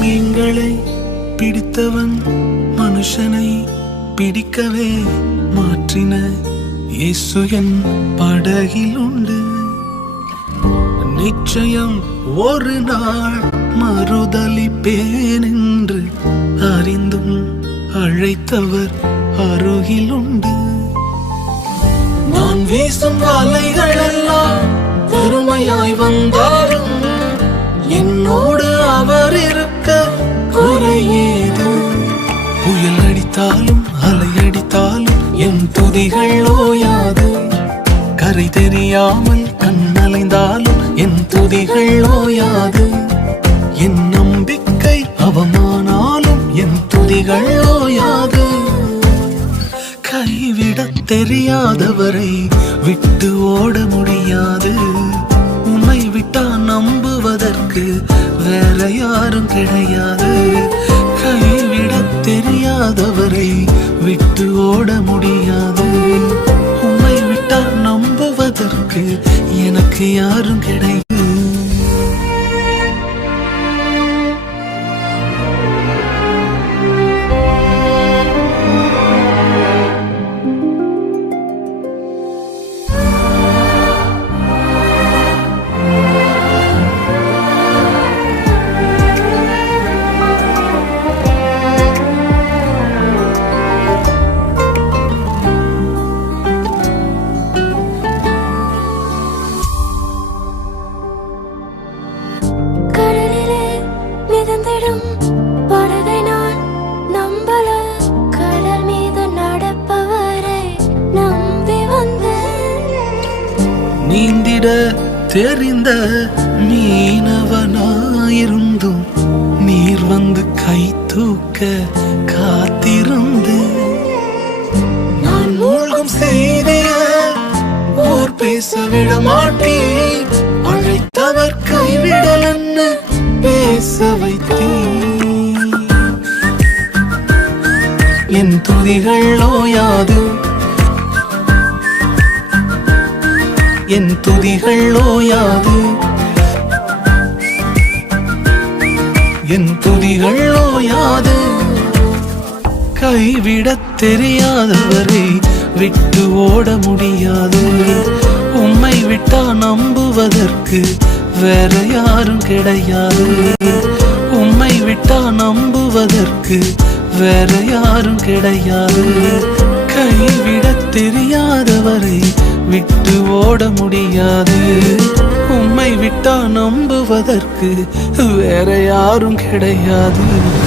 மீன்களை பிடித்தவன் மனுஷனை பிடிக்கவே மாற்றின இயேசு என் படகில் உண்டு. நிச்சயம் ஒரு நாள் மறுதலிப்பேன் என்று அறிந்தும் அழைத்தவர் அருகில் உண்டு. நான் வீசும் அலைகள் எல்லாம் பெருமையாய் வந்தாலும் என்னோடு அவர் இருக்க குறையேது. புயல் அடித்தாலும் அலை அடித்தாலும் என் துதிகள் ஓயாது. கரை தெரியாமல் கண்ணலைந்தாலும் என் துதிகள் ஓயாது. என் நம்பிக்கை அவமானாலும் என் துதிகள் ஓயாது. கைவிடத் தெரியாதவரை விட்டு ஓட முடியாது. உம்மை விட்டா நம்புவதற்கு வேற யாரும் கிடையாது. கைவிடத் தெரியாதவரை விட்டு ஓட முடியாது. உம்மை விட்டா நம்புவதற்கு எனக்கு யாரும் கிடையாது. படகை நான் நம்பல, கடல் மீது நடப்பவரை நம்பி வந்தேன். நீந்திட தெரிந்த மீனவனாயிருந்தும் நீர் வந்து கை தூக்க காத்திருந்து. நான் மூழ்கும் செய்திய ஓர் பேச விட மாட்டேன். அழைத்தவர் கைவிடலன்னு பேச வைத்தேன். என் துதிகள் ஓயாது. என் துதிகள் ஓயாது. என் துதிகள் ஓயாது. கைவிடத் தெரியாதவரை விட்டு ஓட முடியாது. உம்மை விட்டா நம்புவதற்கு வேற யாரும் கிடையாது. உம்மை விட்டா நம்புவதற்கு வேற யாரும் கிடையாது. கைவிடத் தெரியாதவரை விட்டு ஓட முடியாது. உம்மை விட்டா நம்புவதற்கு வேற யாரும் கிடையாது.